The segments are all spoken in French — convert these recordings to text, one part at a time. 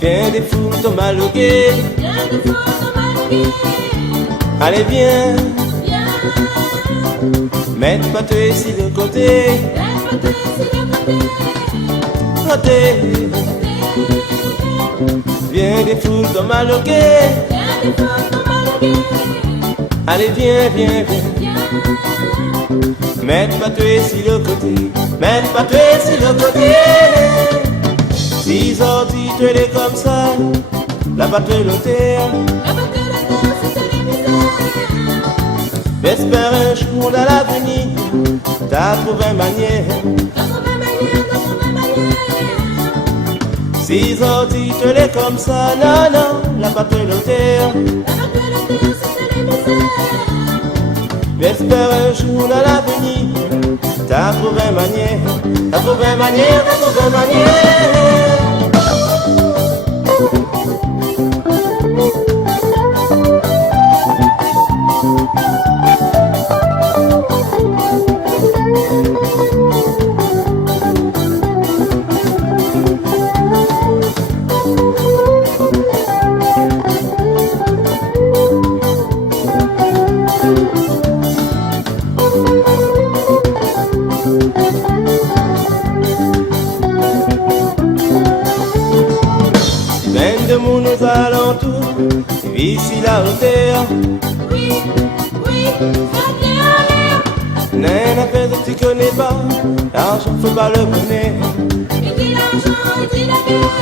Viens défouler ton malogué. Allez viens, mets-toi toi ici de côté. Côté. Viens défouler ton malogué. Allez viens, viens, viens. Mets-toi toi ici de côté. Mets-toi toi ici de côté. Si sorti tu es comme ça, la batte de terre. J'espère un jour dans l'avenir, t'as trouvé une manière. Si sorti tu es comme ça, non, non, la batte de terre. J'espère un jour dans l'avenir, t'as trouvé une manière. T'as trouvé une manière, t'as trouvé une manière. De mon aux alentours, ici la hauteur. Oui, oui, ça vient à l'air. N'a fait de tu connais pas, l'argent faut pas le connaître. Et dit l'argent, et dit la guerre.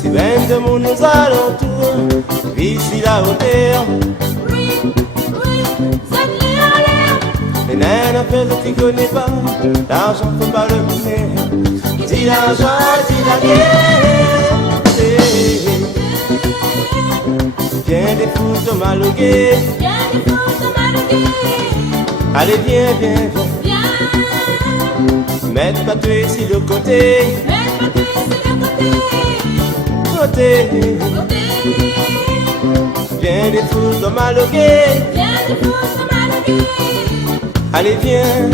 Si même de mon aux alentours, ici la hauteur. Oui, oui, ça vient à l'air. N'a fait de tu connais pas, l'argent faut pas le connaître. Dis l'argent, dis la guerre. Viens défouler ton malogué. Viens défouler ton malogué. Allez viens, viens, viens. Viens. Mets-toi toi ici de côté. Mets-toi toi ici de côté. Côté. Côté. Viens défouler ton malogué. Viens défouler ton malogué. Allez viens.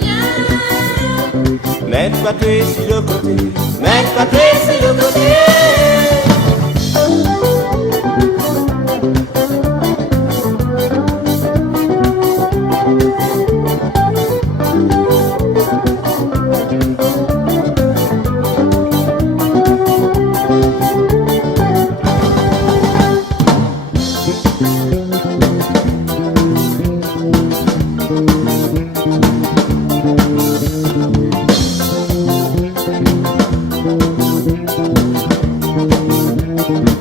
Viens. Mets-toi toi ici de côté. Mets-toi toi ici de côté. Thank you.